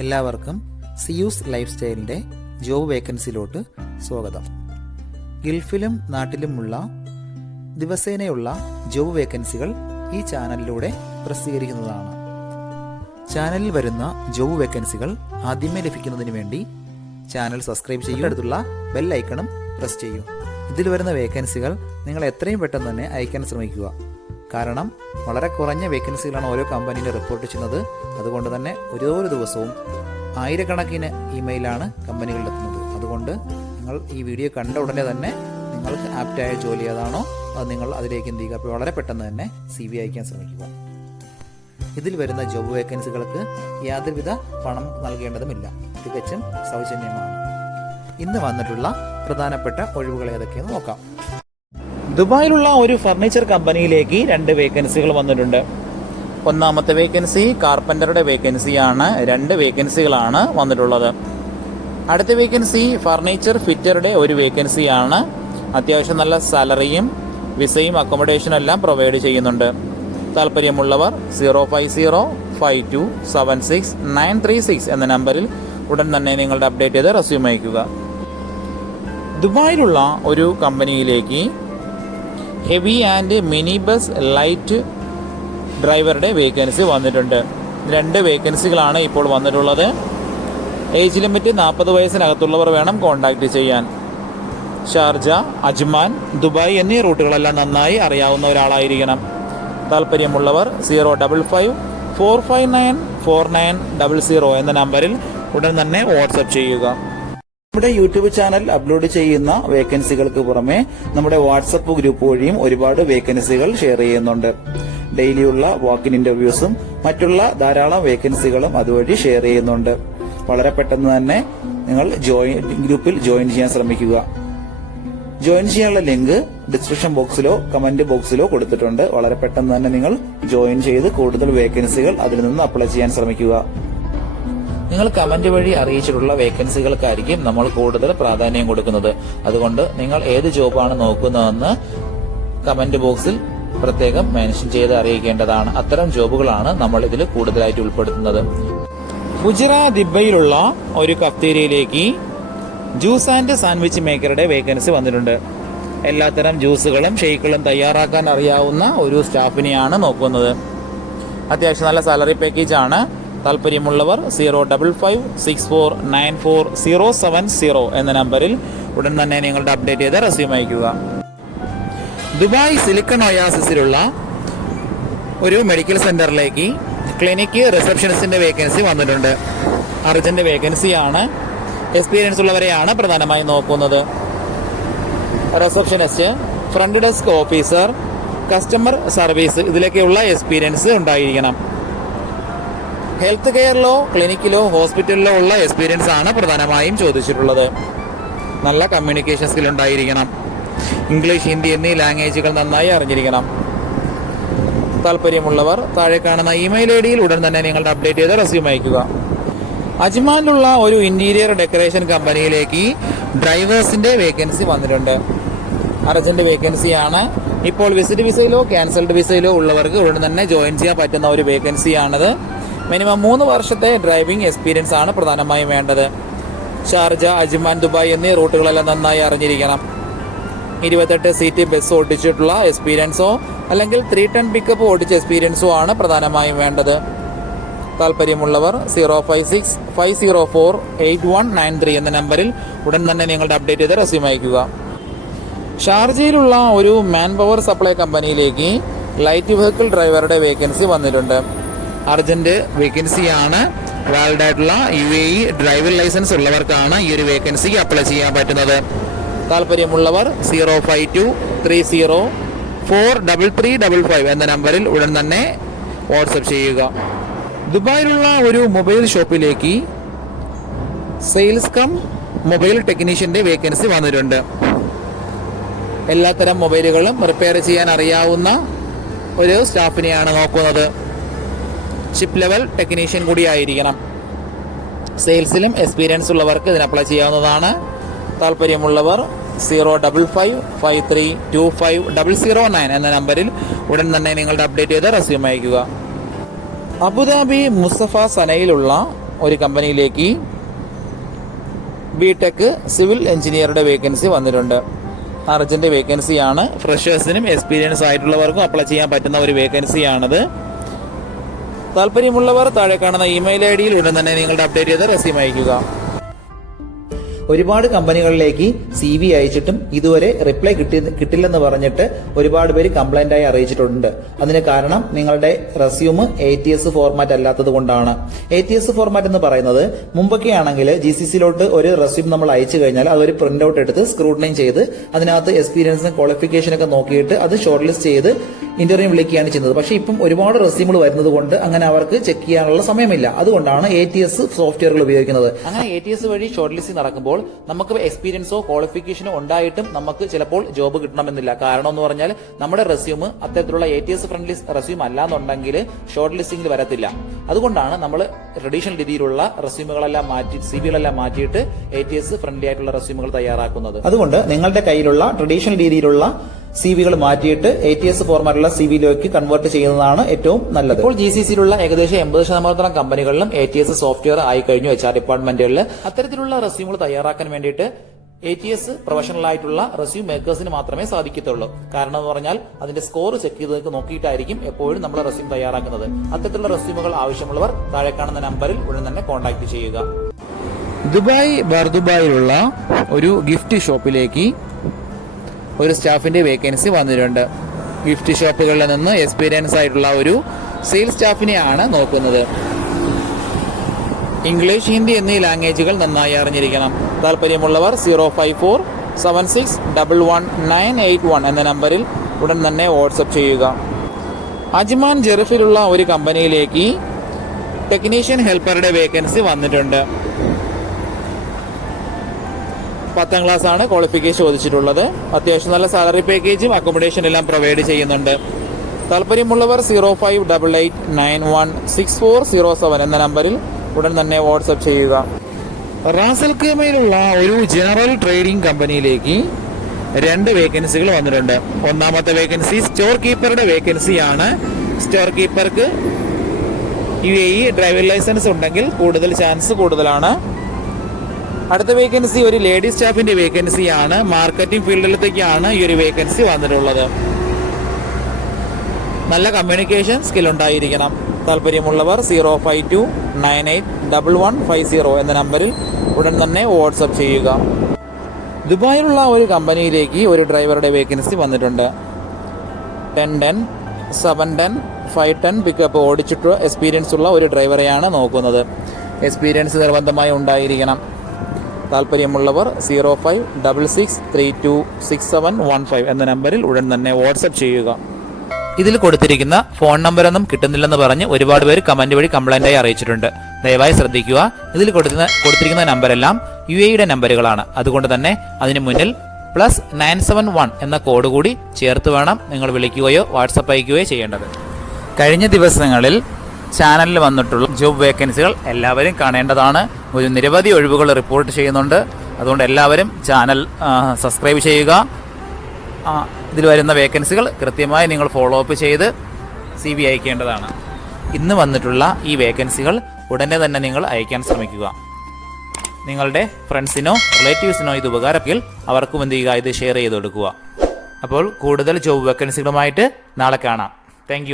എല്ലാവർക്കും Zeus life സ്റ്റൈലിൻ്റെ job വേക്കൻസിയിലോട്ട് സ്വാഗതം. ഗൾഫിലും നാട്ടിലുമുള്ള ദിവസേനയുള്ള job വേക്കൻസികൾ ഈ ചാനലിലൂടെ പ്രസിദ്ധീകരിക്കുന്നതാണ്. ചാനലിൽ വരുന്ന ജോബ് വേക്കൻസികൾ ആദ്യമേ ലഭിക്കുന്നതിന് വേണ്ടി ചാനൽ സബ്സ്ക്രൈബ് ചെയ്യുക, അടുത്തുള്ള ബെൽ ഐക്കണും പ്രസ് ചെയ്യൂ. ഇതിൽ വരുന്ന വേക്കൻസികൾ നിങ്ങൾ എത്രയും പെട്ടെന്ന് തന്നെ അയക്കാൻ ശ്രമിക്കുക. കാരണം വളരെ കുറഞ്ഞ വേക്കൻസികളാണ് ഓരോ കമ്പനിയിൽ റിപ്പോർട്ട് ചെയ്യുന്നത്. അതുകൊണ്ട് തന്നെ ഓരോ ദിവസവും ആയിരക്കണക്കിന് ഇമെയിലാണ് കമ്പനികളിലെത്തുന്നത്. അതുകൊണ്ട് നിങ്ങൾ ഈ വീഡിയോ കണ്ട ഉടനെ തന്നെ നിങ്ങൾക്ക് ആപ്റ്റായ ജോലി ഏതാണോ അത് നിങ്ങൾ അതിലേക്ക് എന്ത് ചെയ്യുക, അപ്പോൾ വളരെ പെട്ടെന്ന് തന്നെ CV അയക്കാൻ ശ്രമിക്കുക. ഇതിൽ വരുന്ന ജോബ് വേക്കൻസികൾക്ക് യാതൊരുവിധ പണം നൽകേണ്ടതുമില്ല, തികച്ചും സൗജന്യമാണ്. ഇന്ന് വന്നിട്ടുള്ള പ്രധാനപ്പെട്ട ഒഴിവുകൾ ഏതൊക്കെയെന്ന് നോക്കാം. ദുബായിലുള്ള ഒരു ഫർണിച്ചർ കമ്പനിയിലേക്ക് 2 വേക്കൻസികൾ വന്നിട്ടുണ്ട്. ഒന്നാമത്തെ വേക്കൻസി കാർപ്പൻ്ററുടെ വേക്കൻസിയാണ്. 2 വേക്കൻസികളാണ് വന്നിട്ടുള്ളത്. അടുത്ത വേക്കൻസി ഫർണിച്ചർ ഫിറ്ററുടെ ഒരു വേക്കൻസിയാണ്. അത്യാവശ്യം നല്ല സാലറിയും വിസയും അക്കോമഡേഷനും എല്ലാം പ്രൊവൈഡ് ചെയ്യുന്നുണ്ട്. താല്പര്യമുള്ളവർ 0505276 എന്ന നമ്പറിൽ ഉടൻ തന്നെ നിങ്ങളുടെ അപ്ഡേറ്റ് ചെയ്ത് റെസ്യൂം അയക്കുക. ദുബായിലുള്ള ഒരു കമ്പനിയിലേക്ക് heavy and mini bus light ഡ്രൈവറുടെ വേക്കൻസി വന്നിട്ടുണ്ട്. 2 വേക്കൻസികളാണ് ഇപ്പോൾ വന്നിട്ടുള്ളത്. ഏജ് ലിമിറ്റ് 40 വയസ്സിനകത്തുള്ളവർ വേണം കോൺടാക്ട് ചെയ്യാൻ. ഷാർജ, അജ്മാൻ, ദുബായ് എന്നീ റൂട്ടുകളെല്ലാം നന്നായി അറിയാവുന്ന ഒരാളായിരിക്കണം. താല്പര്യമുള്ളവർ 05545949000 എന്ന നമ്പറിൽ ഉടൻ തന്നെ വാട്സപ്പ് ചെയ്യുക. നമ്മുടെ യൂട്യൂബ് ചാനൽ അപ്ലോഡ് ചെയ്യുന്ന വേക്കൻസികൾക്ക് പുറമെ നമ്മുടെ വാട്സപ്പ് ഗ്രൂപ്പ് വഴിയും ഒരുപാട് വേക്കൻസികൾ ഷെയർ ചെയ്യുന്നുണ്ട്. ഡെയിലിയുള്ള വാക്കിൻ ഇന്റർവ്യൂസും മറ്റുള്ള ധാരാളം വേക്കൻസികളും അതുവഴി ഷെയർ ചെയ്യുന്നുണ്ട്. വളരെ പെട്ടെന്ന് തന്നെ നിങ്ങൾ ഗ്രൂപ്പിൽ ജോയിൻ ചെയ്യാൻ ശ്രമിക്കുക. ജോയിൻ ചെയ്യാനുള്ള ലിങ്ക് ഡിസ്ക്രിപ്ഷൻ ബോക്സിലോ കമന്റ് ബോക്സിലോ കൊടുത്തിട്ടുണ്ട്. വളരെ പെട്ടെന്ന് തന്നെ നിങ്ങൾ ജോയിൻ ചെയ്ത് കൂടുതൽ വേക്കൻസികൾ അതിൽ നിന്ന് അപ്ലൈ ചെയ്യാൻ ശ്രമിക്കുക. നിങ്ങൾ കമന്റ് വഴി അറിയിച്ചിട്ടുള്ള വേക്കൻസികൾക്കായിരിക്കും നമ്മൾ കൂടുതൽ പ്രാധാന്യം കൊടുക്കുന്നത്. അതുകൊണ്ട് നിങ്ങൾ ഏത് ജോബാണ് നോക്കുന്നതെന്ന് കമന്റ് ബോക്സിൽ പ്രത്യേകം മെൻഷൻ ചെയ്ത് അറിയിക്കേണ്ടതാണ്. അത്തരം ജോബുകളാണ് നമ്മൾ ഇതിൽ കൂടുതലായിട്ട് ഉൾപ്പെടുത്തുന്നത്. ഫുജിറ ദിബയിലുള്ള ഒരു കഫ്തേരിയയിലേക്ക് ജ്യൂസ് ആൻഡ് സാൻഡ്വിച്ച് മേക്കറുടെ വേക്കൻസി വന്നിട്ടുണ്ട്. എല്ലാത്തരം ജ്യൂസുകളും ഷേക്കുകളും തയ്യാറാക്കാൻ അറിയാവുന്ന ഒരു സ്റ്റാഫിനെയാണ് നോക്കുന്നത്. അത്യാവശ്യം നല്ല സാലറി പാക്കേജ് ആണ്. താല്പര്യമുള്ളവർ 05564944070 എന്ന നമ്പറിൽ ഉടൻ തന്നെ നിങ്ങളുടെ അപ്ഡേറ്റ് ചെയ്ത് റെസ്യൂം അയക്കുക. ദുബായ് സിലിക്കൺ ഒയാസിസിലുള്ള ഒരു മെഡിക്കൽ സെന്ററിലേക്ക് ക്ലിനിക്ക് റിസപ്ഷനിസ്റ്റിന്റെ വേക്കൻസി വന്നിട്ടുണ്ട്. അർജന്റ് വേക്കൻസിയാണ്. എക്സ്പീരിയൻസ് ഉള്ളവരെയാണ് പ്രധാനമായും നോക്കുന്നത്. Receptionist, front desk officer, customer service ഇതിലൊക്കെയുള്ള എക്സ്പീരിയൻസ് ഉണ്ടായിരിക്കണം. ഹെൽത്ത് കെയറിലോ ക്ലിനിക്കിലോ ഹോസ്പിറ്റലിലോ ഉള്ള എക്സ്പീരിയൻസ് ആണ് പ്രധാനമായും ചോദിച്ചിട്ടുള്ളത്. നല്ല കമ്മ്യൂണിക്കേഷൻ സ്കിൽ ഉണ്ടായിരിക്കണം. ഇംഗ്ലീഷ്, ഹിന്ദി എന്നീ ലാംഗ്വേജുകൾ നന്നായി അറിഞ്ഞിരിക്കണം. താല്പര്യമുള്ളവർ താഴെ കാണുന്ന ഇമെയിൽ ഐഡിയിൽ ഉടൻ തന്നെ നിങ്ങളുടെ അപ്ഡേറ്റ് ചെയ്ത് റെസ്യൂം അയക്കുക. അജ്മാനിലുള്ള ഒരു ഇന്റീരിയർ ഡെക്കറേഷൻ കമ്പനിയിലേക്ക് ഡ്രൈവേഴ്സിന്റെ വേക്കൻസി വന്നിട്ടുണ്ട്. അർജന്റ് വേക്കൻസിയാണ്. ഇപ്പോൾ വിസിറ്റ് വിസയിലോ ക്യാൻസൽഡ് വിസയിലോ ഉള്ളവർക്ക് ഉടൻ തന്നെ ജോയിൻ ചെയ്യാൻ പറ്റുന്ന ഒരു വേക്കൻസിയാണത്. മിനിമം 3 വർഷത്തെ ഡ്രൈവിംഗ് എക്സ്പീരിയൻസ് ആണ് പ്രധാനമായും വേണ്ടത്. ഷാർജ, അജ്മാൻ, ദുബായ് എന്നീ റൂട്ടുകളെല്ലാം നന്നായി അറിഞ്ഞിരിക്കണം. 28 സീറ്റ് ബസ് ഓടിച്ചിട്ടുള്ള എക്സ്പീരിയൻസോ അല്ലെങ്കിൽ 3 ടൺ പിക്കപ്പ് ഓടിച്ച എക്സ്പീരിയൻസോ ആണ് പ്രധാനമായും വേണ്ടത്. താല്പര്യമുള്ളവർ 05650489193 എന്ന നമ്പറിൽ ഉടൻ തന്നെ നിങ്ങളുടെ അപ്ഡേറ്റ് ചെയ്ത് റെസ്യൂം അയക്കുക. ഷാർജയിലുള്ള ഒരു മാൻ പവർ സപ്ലൈ കമ്പനിയിലേക്ക് ലൈറ്റ് വെഹിക്കിൾ ഡ്രൈവറുടെ വേക്കൻസി വന്നിട്ടുണ്ട്. അർജന്റ് വേക്കൻസിയാണ്. വാലിഡ് ആയിട്ടുള്ള UAE ഡ്രൈവിംഗ് ലൈസൻസ് ഉള്ളവർക്കാണ് ഈ ഒരു വേക്കൻസിക്ക് അപ്ലൈ ചെയ്യാൻ പറ്റുന്നത്. താല്പര്യമുള്ളവർ 05230433355 എന്ന നമ്പറിൽ ഉടൻ തന്നെ വാട്സപ്പ് ചെയ്യുക. ദുബായിലുള്ള ഒരു മൊബൈൽ ഷോപ്പിലേക്ക് സെയിൽസ് കം മൊബൈൽ ടെക്നീഷ്യന്റെ വേക്കൻസി വന്നിട്ടുണ്ട്. എല്ലാത്തരം മൊബൈലുകളും റിപ്പയർ ചെയ്യാൻ അറിയാവുന്ന ഒരു സ്റ്റാഫിനെയാണ് നോക്കുന്നത്. ഷിപ്പ് ലെവൽ ടെക്നീഷ്യൻ കൂടിയായിരിക്കണം. സെയിൽസിലും എക്സ്പീരിയൻസ് ഉള്ളവർക്ക് ഇതിന് അപ്ലൈ ചെയ്യാവുന്നതാണ്. താല്പര്യമുള്ളവർ 05553250009 എന്ന നമ്പറിൽ ഉടൻ തന്നെ നിങ്ങളുടെ അപ്ഡേറ്റ് ചെയ്ത് റെസ്യൂം അയക്കുക. അബുദാബി മുസഫ സനയിലുള്ള ഒരു കമ്പനിയിലേക്ക് ബിടെക് സിവിൽ എഞ്ചിനീയറുടെ വേക്കൻസി വന്നിട്ടുണ്ട്. അർജന്റ് വേക്കൻസിയാണ്. ഫ്രഷേഴ്സിനും എക്സ്പീരിയൻസ് ആയിട്ടുള്ളവർക്കും അപ്ലൈ ചെയ്യാൻ പറ്റുന്ന ഒരു വേക്കൻസിയാണത്. താല്പര്യമുള്ളവർ താഴെ കാണുന്ന ഇമെയിൽ ഐഡിയിൽ ഉടൻ തന്നെ നിങ്ങളുടെ അപ്ഡേറ്റ് ചെയ്ത റെസ്യൂം അയയ്ക്കുക. ഒരുപാട് കമ്പനികളിലേക്ക് CV അയച്ചിട്ടും ഇതുവരെ റിപ്ലൈ കിട്ടില്ലെന്ന് പറഞ്ഞിട്ട് ഒരുപാട് പേര് കംപ്ലൈന്റ് ആയി അറിയിച്ചിട്ടുണ്ട്. അതിന് കാരണം നിങ്ങളുടെ റെസ്യൂം ATS ഫോർമാറ്റ് അല്ലാത്തത് കൊണ്ടാണ്. ATS ഫോർമാറ്റ് എന്ന് പറയുന്നത് മുമ്പൊക്കെ ആണെങ്കിൽ GCCയിലോട്ട് ഒരു റെസ്യൂം നമ്മൾ അയച്ചു കഴിഞ്ഞാൽ അതൊരു പ്രിന്റ് ഔട്ട് എടുത്ത് സ്ക്രൂട്ടനൈസ് ചെയ്ത് അതിനകത്ത് എക്സ്പീരിയൻസും ക്വാളിഫിക്കേഷൻ ഒക്കെ നോക്കിയിട്ട് അത് ഷോർട്ട് ലിസ്റ്റ് ചെയ്ത് ഇന്റർവ്യൂ വിളിക്കുകയാണ് ചെയ്യുന്നത്. പക്ഷേ ഇപ്പം ഒരുപാട് റെസ്യൂമുകൾ വരുന്നത് കൊണ്ട് അങ്ങനെ അവർക്ക് ചെക്ക് ചെയ്യാനുള്ള സമയമില്ല. അതുകൊണ്ടാണ് ATS സോഫ്റ്റ്വെയറുകൾ ഉപയോഗിക്കുന്നത്. അങ്ങനെ ATS വഴി ഷോർട്ട് ലിസ്റ്റ് നടക്കുമ്പോൾ നമുക്ക് എക്സ്പീരിയൻസോ ക്വാളിഫിക്കേഷനോ ഉണ്ടായിട്ടും നമുക്ക് ചിലപ്പോൾ ജോബ് കിട്ടണമെന്നില്ല. കാരണം എന്ന് പറഞ്ഞാൽ നമ്മുടെ റെസ്യൂം അത്തരത്തിലുള്ള ATS ഫ്രണ്ട്ലി റെസ്യൂം അല്ലാന്നുണ്ടെങ്കിൽ ഷോർട്ട് ലിസ്റ്റിംഗിൽ വരത്തില്ല. അതുകൊണ്ടാണ് നമ്മൾ ട്രഡീഷണൽ രീതിയിലുള്ള റെസ്യൂമുകളെല്ലാം മാറ്റി CVകളെല്ലാം മാറ്റിയിട്ട് ATS ഫ്രണ്ട്ലി ആയിട്ടുള്ള റെസ്യൂമുകൾ തയ്യാറാക്കുന്നത്. അതുകൊണ്ട് നിങ്ങളുടെ കയ്യിലുള്ള ട്രഡീഷണൽ രീതിയിലുള്ള CVകൾ മാറ്റിയിട്ട് ATS ഫോർമാറ്റുള്ള CVയിലേക്ക് കൺവേർട്ട് ചെയ്യുന്നതാണ് ഏറ്റവും നല്ലത്. ഇപ്പോൾ GCCയിലുള്ള ഏകദേശം 80% കമ്പനികളിലും ATS സോഫ്റ്റ്വെയർ ആയി കഴിഞ്ഞു. HR ഡിപ്പാർട്ട്മെന്റുകളിൽ അത്തരത്തിലുള്ള റെസ്യൂമുകൾ തയ്യാറാക്കാൻ വേണ്ടിയിട്ട് ATS പ്രൊഫഷണൽ ആയിട്ടുള്ള റെസ്യൂം മേക്കേഴ്സിന് മാത്രമേ സാധിക്കത്തുള്ളൂ. കാരണം എന്ന് പറഞ്ഞാൽ അതിന്റെ സ്കോർ ചെക്ക് ചെയ്ത് നോക്കിയിട്ടായിരിക്കും എപ്പോഴും നമ്മൾ റെസ്യൂം തയ്യാറാക്കുന്നത്. അത്തരത്തിലുള്ള റെസ്യൂമുകൾ ആവശ്യമുള്ളവർ താഴെ കാണുന്ന നമ്പറിൽ ഉടൻ തന്നെ കോൺടാക്ട് ചെയ്യുക. ദുബായ് ബർദുബായിലുള്ള ഒരു ഗിഫ്റ്റ് ഷോപ്പിലേക്ക് ഒരു സ്റ്റാഫിന്റെ വേക്കൻസി വന്നിട്ടുണ്ട്. ഗിഫ്റ്റ് ഷോപ്പുകളിൽ നിന്ന് എക്സ്പീരിയൻസ് ആയിട്ടുള്ള ഒരു സെയിൽസ് സ്റ്റാഫിനെയാണ് നോക്കുന്നത്. ഇംഗ്ലീഷ്, ഹിന്ദി എന്നീ ലാംഗ്വേജുകൾ നന്നായി അറിഞ്ഞിരിക്കണം. താല്പര്യമുള്ളവർ 05476111981 എന്ന നമ്പറിൽ ഉടൻ തന്നെ വാട്സപ്പ് ചെയ്യുക. അജ്മാൻ ജെറിഫിലുള്ള ഒരു കമ്പനിയിലേക്ക് ടെക്നീഷ്യൻ ഹെൽപ്പറുടെ വേക്കൻസി വന്നിട്ടുണ്ട്. 10ാം ക്ലാസ് ആണ് ക്വാളിഫിക്കേഷൻ ചോദിച്ചിട്ടുള്ളത്. അത്യാവശ്യം നല്ല സാലറി പാക്കേജും അക്കോമഡേഷൻ എല്ലാം പ്രൊവൈഡ് ചെയ്യുന്നുണ്ട്. താല്പര്യമുള്ളവർ 0588916407 എന്ന നമ്പറിൽ ഉടൻ തന്നെ വാട്സപ്പ് ചെയ്യുക. റാസൽ ഖൈമയിലുള്ള ഒരു ജനറൽ ട്രേഡിംഗ് കമ്പനിയിലേക്ക് 2 വേക്കൻസികൾ വന്നിട്ടുണ്ട്. ഒന്നാമത്തെ വേക്കൻസി സ്റ്റോർ കീപ്പറുടെ വേക്കൻസിയാണ്. സ്റ്റോർ കീപ്പർക്ക് UAE ഡ്രൈവിംഗ് ലൈസൻസ് ഉണ്ടെങ്കിൽ കൂടുതൽ ചാൻസ് കൂടുതലാണ്. അടുത്ത വേക്കൻസി ഒരു ലേഡി സ്റ്റാഫിന്റെ വേക്കൻസിയാണ്. മാർക്കറ്റിംഗ് ഫീൽഡിലത്തേക്കാണ് ഈ ഒരു വേക്കൻസി വന്നിട്ടുള്ളത്. നല്ല കമ്മ്യൂണിക്കേഷൻ സ്കിൽ ഉണ്ടായിരിക്കണം. താല്പര്യമുള്ളവർ 052981150 എന്ന നമ്പറിൽ ഉടൻ തന്നെ വാട്സപ്പ് ചെയ്യുക. ദുബായിലുള്ള ഒരു കമ്പനിയിലേക്ക് ഒരു ഡ്രൈവറുടെ വേക്കൻസി വന്നിട്ടുണ്ട്. 1010, 710, 510 പിക്കപ്പ് ഓടിച്ചിട്ട് എക്സ്പീരിയൻസ് ഉള്ള ഒരു ഡ്രൈവറെയാണ് നോക്കുന്നത്. എക്സ്പീരിയൻസ് നിർബന്ധമായി ഉണ്ടായിരിക്കണം. താല്പര്യമുള്ളവർ 0566326715 എന്ന നമ്പറിൽ ഉടൻ തന്നെ വാട്സപ്പ് ചെയ്യുക. ഇതിൽ കൊടുത്തിരിക്കുന്ന ഫോൺ നമ്പറൊന്നും കിട്ടുന്നില്ലെന്ന് പറഞ്ഞ് ഒരുപാട് പേര് കമന്റ് വഴി കംപ്ലൈന്റായി അറിയിച്ചിട്ടുണ്ട്. ദയവായി ശ്രദ്ധിക്കുക. ഇതിൽ കൊടുത്തിരിക്കുന്ന നമ്പരെല്ലാം UAEയുടെ നമ്പറുകളാണ്. അതുകൊണ്ട് തന്നെ അതിന് മുന്നിൽ +971 എന്ന കോഡ് കൂടി ചേർത്ത് വേണം നിങ്ങൾ വിളിക്കുകയോ വാട്സപ്പ് അയക്കുകയോ ചെയ്യേണ്ടത്. കഴിഞ്ഞ ദിവസങ്ങളിൽ ചാനലിൽ വന്നിട്ടുള്ള ജോബ് വേക്കൻസികൾ എല്ലാവരും കാണേണ്ടതാണ്. ഒരു നിരവധി ഒഴിവുകൾ റിപ്പോർട്ട് ചെയ്യുന്നുണ്ട്. അതുകൊണ്ട് എല്ലാവരും ചാനൽ സബ്സ്ക്രൈബ് ചെയ്യുക. ഇതിൽ വരുന്ന വേക്കൻസികൾ കൃത്യമായി നിങ്ങൾ ഫോളോ അപ്പ് ചെയ്ത് CV അയക്കേണ്ടതാണ്. ഇന്ന് വന്നിട്ടുള്ള ഈ വേക്കൻസികൾ ഉടനെ തന്നെ നിങ്ങൾ അയക്കാൻ ശ്രമിക്കുക. നിങ്ങളുടെ ഫ്രണ്ട്സിനോ റിലേറ്റീവ്സിനോ ഇത് ഉപകാരമെങ്കിൽ അവർക്കും എന്ത് ചെയ്യുക, ഇത് ഷെയർ ചെയ്ത് കൊടുക്കുക. അപ്പോൾ കൂടുതൽ ജോബ് വേക്കൻസികളുമായിട്ട് നാളെ കാണാം. താങ്ക്